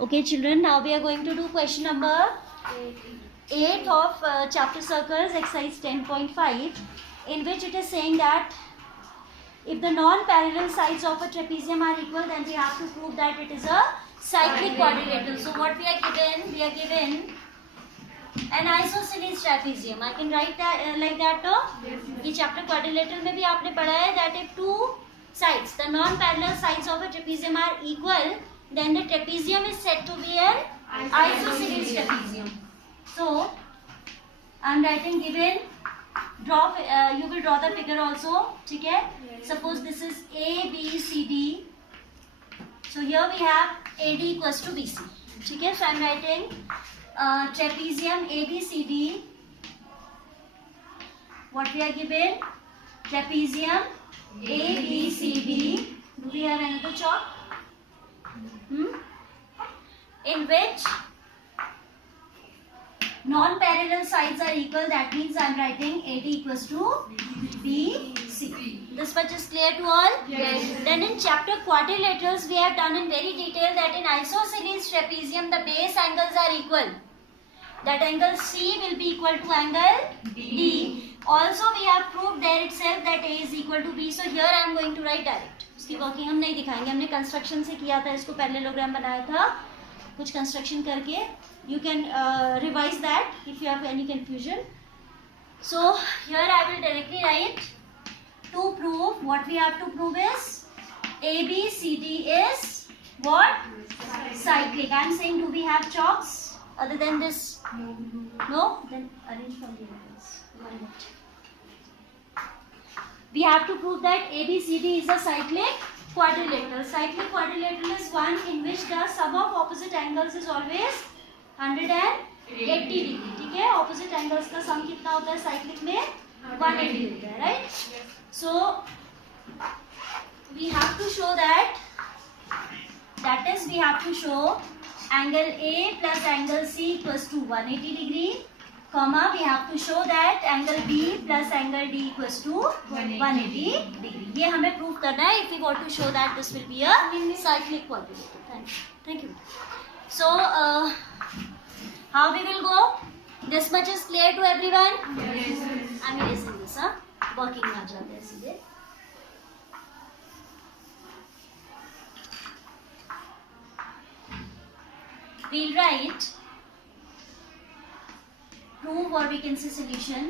Okay, children, now we are going to do question number 8 of chapter circles, exercise 10.5, in which it is saying that if the non-parallel sides of a trapezium are equal, then we have to prove that it is a cyclic quadrilateral. So what we are given? We are given an isosceles trapezium. I can write that like that. No? ये chapter quadrilateral में भी आपने पढ़ा है that if two sides, the non-parallel sides of a trapezium are equal, then the trapezium is said to be an isosceles trapezium. So I am writing given. Draw. You will draw the figure also. ठीक है? Suppose this is A, B, C, D. So here we have AD equals to BC. ठीक है? So I am writing trapezium ABCD. What we are given? Trapezium ABCD. Do we have another chalk? In which non-parallel sides are equal. That means I am writing AD equals to BC. This much is clear to all? Yes. Then in chapter quadrilaterals we have done in very detail that in isosceles trapezium the base angles are equal. That angle C will be equal to angle D. Also we have proved there itself that A is equal to B. So here I am going to write direct. उसकी working हम नहीं दिखाएंगे, हमने construction से किया था, इसको parallelogram बनाया था कुछ कंस्ट्रक्शन करके. You can revise that if you have any confusion. So here I will directly write to prove. What we have to prove is ABCD is what? Cyclic. I am saying, do we have chalks other than this? No? Then arrange from the others. One minute. We have to prove that ABCD is a cyclic quadrilateral. Cyclic quadrilateral is one in which the sum of opposite angles is always 180 degree. ठीक है? Opposite angles का सम कितना होता है cyclic में? 180 होता है. Right? So we have to show that is we have to show angle A plus angle C equals to 180 degree, comma we have to show that angle B plus angle D equals to 180 degree. ये हमें prove करना है if we want to show that this will be a cyclic quadrilateral. Thank you. So how we will go? This much is clear to everyone? Yes. I'm erasing this. Working में आ जाते हैं सीधे. We'll write prove, or we can say solution.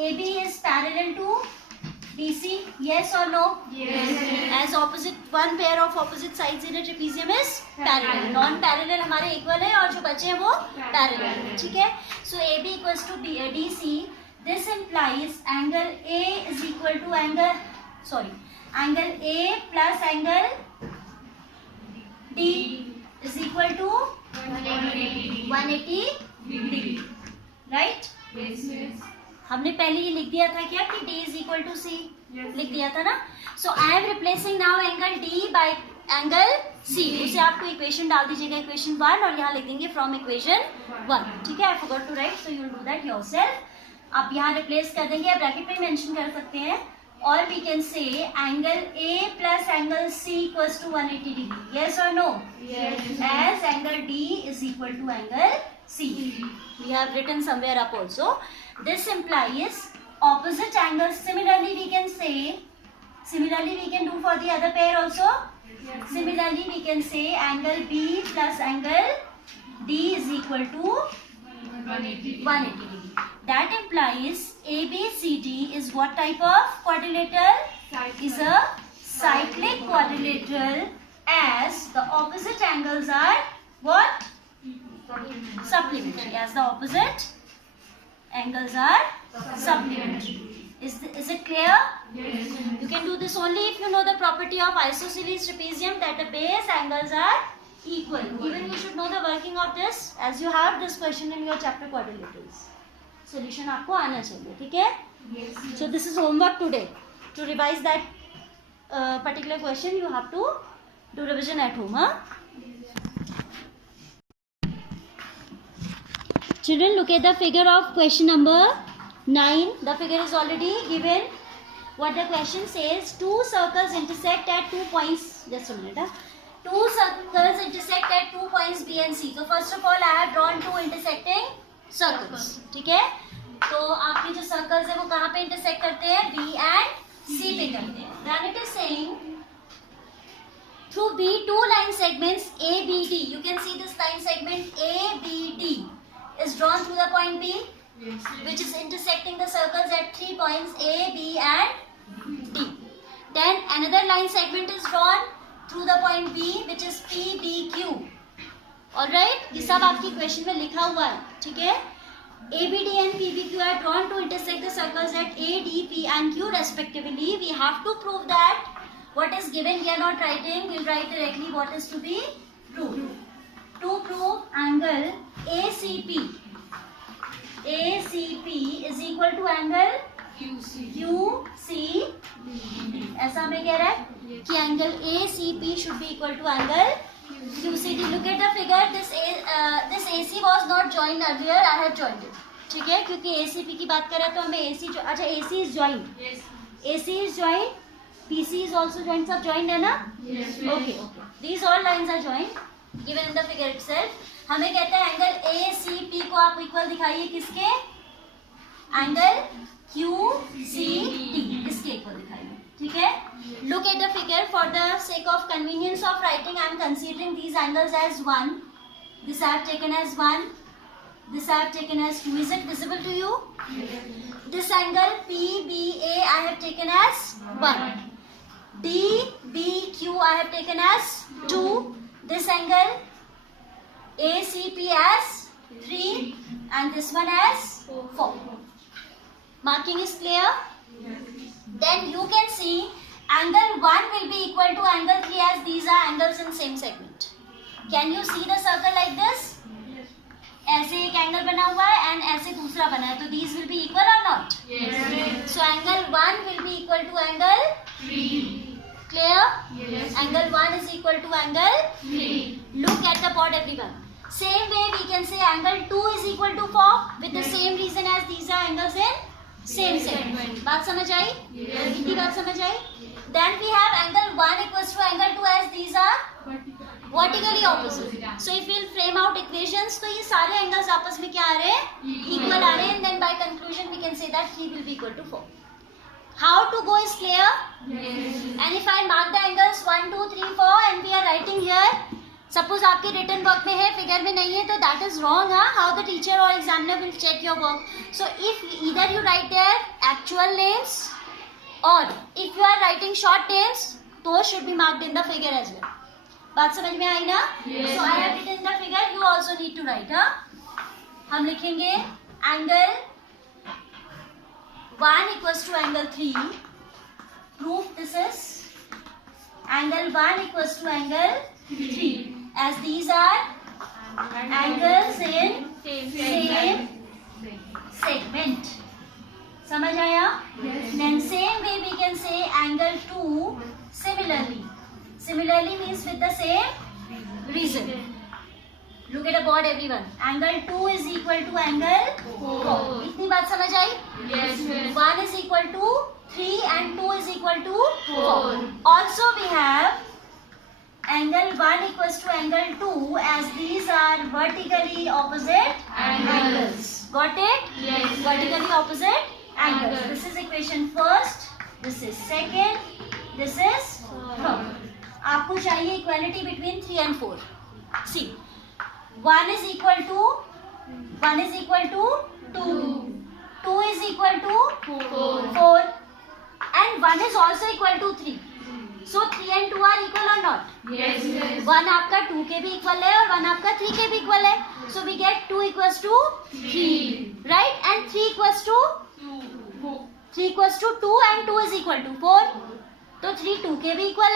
AB is parallel to DC. Yes or no? Yes. As opposite, one pair of opposite sides in a trapezium is parallel. Non-parallel हमारे equal है और जो बचे हैं वो parallel. ठीक है? So AB equals to DC. This implies angle A is equal to angle A plus angle D is equal to 180 degree. Right? हमने पहले ये लिख दिया था क्या कि D is equal to C? लिख दिया था ना. So I am replacing now angle D by angle C. उसे आपको इक्वेशन डाल दीजिएगा, इक्वेशन 1, और यहाँ लिख देंगे फ्रॉम इक्वेशन 1. ठीक है? I forgot to write, so you will do that yourself. आप यहाँ रिप्लेस कर देंगे, आप ब्रैकेट में मेंशन कर सकते हैं. और we can say angle A plus angle C equals to 180 degree. Yes और no? As angle D is equal to angle C. We have written somewhere up also. This implies opposite angles. Similarly we can do for the other pair also. Similarly we can say angle B plus angle D is equal to 180 degree. That implies ABCD is what type of quadrilateral? Is a cyclic quadrilateral, as the opposite angles are what? Supplementary. As the opposite angles are supplementary. Is it clear? Yes. You can do this only if you know the property of isosceles trapezium, that the base angles are equal. Even you should know the working of this, as you have this question in your chapter quadrilaterals. Solution आपको आना चाहिए. ठीक है? Yes. So this is homework today. To revise that particular question, you have to do revision at home. Children, look at the figure of question number 9. The figure is already given. What the question says, two circles intersect at 2 points. Just a minute. two circles intersect at 2 points B and C. So first of all I have drawn two intersecting circles. ठीक है, तो आपके जो circles है वो कहाँ पे intersect करते हैं? B and C पे करते हैं. Then it is saying through B two line segments ABD. You can see this line segment ABD is drawn through the point B, which is intersecting the circles at 3 points A, B and D. Then another line segment is drawn through the point B, which is PBQ. Alright, ये सब आपकी question में लिखा हुआ है, ठीक है. ABD and PBQ are drawn to intersect the circles at A, D, P and Q respectively. We have to prove that what is given we are not writing. We'll write directly what is to be proved. To prove angle ACP. ACP is equal to angle QCD. ऐसा हमें कह रहा है कि angle ACP should be equal to angle QCD. Look at the figure. This AC was not joined earlier. I have joined it. ठीक है, क्योंकि ACP की बात कर रहे हैं तो हमें AC अच्छा AC is joined. Yes. AC is joined. PC is also joined. सब joined है ना? Yes. Okay. These all lines are joined. Given in the figure itself. हमें कहता है एंगल ACP को आप इक्वल दिखाइए किसके? एंगल QCD इसके इक्वल दिखाइए. ठीक है. Look at the figure. For the sake of convenience of writing, I am considering these angles as 1. This I have taken as 1. This I have taken as 2. Is it visible to you? This angle PBA I have taken as 1. DBQ I have taken as 2. This angle ACP as 3 and this one as 4. Marking is clear? Then you can see angle 1 will be equal to angle 3 as these are angles in same segment. Can you see the circle like this? ऐसे एक angle बना हुआ है and ऐसे दूसरा बना है, तो these will be equal or not? Yes. So angle 1 will be equal to angle 3. Clear? Yes. Angle 1 is equal to angle 3. Look at the board everyone. Same way we can say angle 2 is equal to 4 with the same reason as these are angles in same segment. बात समझ आई? हिंदी बात समझ आई? Then we have angle 1 equals to angle 2 as these are vertically opposite. So if we'll frame out equations, तो ये सारे angles आपस में क्या आ रहे हैं? Equal आ रहे हैं. And then by conclusion we can say that 3 will be equal to 4. How to go is clear? Yes. And if I mark the angles 1, 2, 3, 4 and we are writing here, suppose आपके written work में है, figure में नहीं है, तो that is wrong. How the teacher or examiner will check your work? So if either you write their actual names or if you are writing short names, those should be marked in the figure as well. बात समझ में आई ना? Yes. So I have written the figure. You also need to write. हम लिखेंगे angle 1 equals to angle 3. Proof this is angle 1 equals to angle 3. As these are angles in same segment. समझ आया? Yes. Then same way we can say angle 2 similarly. Similarly means with the same reason. Look at the board everyone. Angle 2 is equal to angle 4. इतनी बात समझ आई? Yes. 1 is equal to 3 and 2 is equal to 4. Also we have angle 1 equals to angle 2 as these are vertically opposite angles. Got it? Yes. Vertically opposite angles. This is equation first. This is second. This is third. आपको चाहिए equality between 3 and 4. See, 1 is equal to 2, 2 is equal to 4 and 1 is also equal to 3. So 3 and 2 are equal or not? Yes. 1 आपका 2 के भी equal है और 1 आपका 3 के भी इक्वल है. So we get 2 equals to 3, right? And 3 equals to 2 and 2 is equal to 4. तो 3 2 के भी इक्वल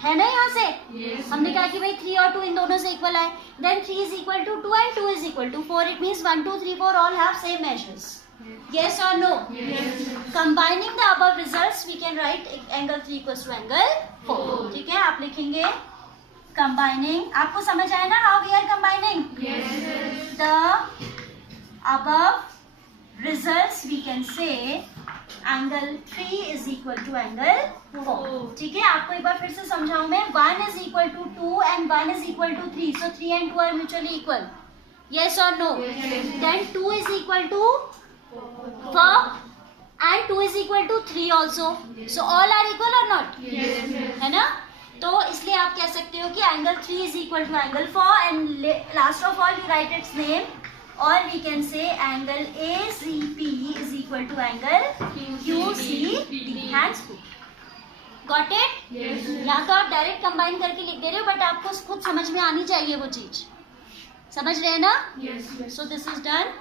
है ना यहाँ से? Yes. हमने कहा कि भाई 3 और 2 इन दोनों से इक्वल है. Then 3 is equal to 2 and 2 is equal to 4. It means 1, 2, 3, 4 all have same measures. Yes or no? Yes. Combining the above results, we can write angle 3 equals to angle 4. ठीक है, आप लिखेंगे combining. आपको समझ आया ना how we are combining? Yes. The above results we can say angle 3 is equal to angle 4. ठीक है, आपको एक बार फिर से समझाऊं मैं. 1 is equal to 2 and 1 is equal to 3. So 3 and 2 are mutually equal. Yes or no? Then 2 is equal to 4 and 2 is equal to 3 also. So all are equal or not? है ना? तो इसलिए आप कह सकते हो कि angle 3 is equal to angle 4 and last of all you write its name, or we can say angle ACP is equal to angle QCD. Hands put. Got it? या तो आप डायरेक्ट कंबाइन करके लिख दे रहे हो, बट आपको खुद समझ में आनी चाहिए वो चीज. समझ रहे हैं ना? So this is done.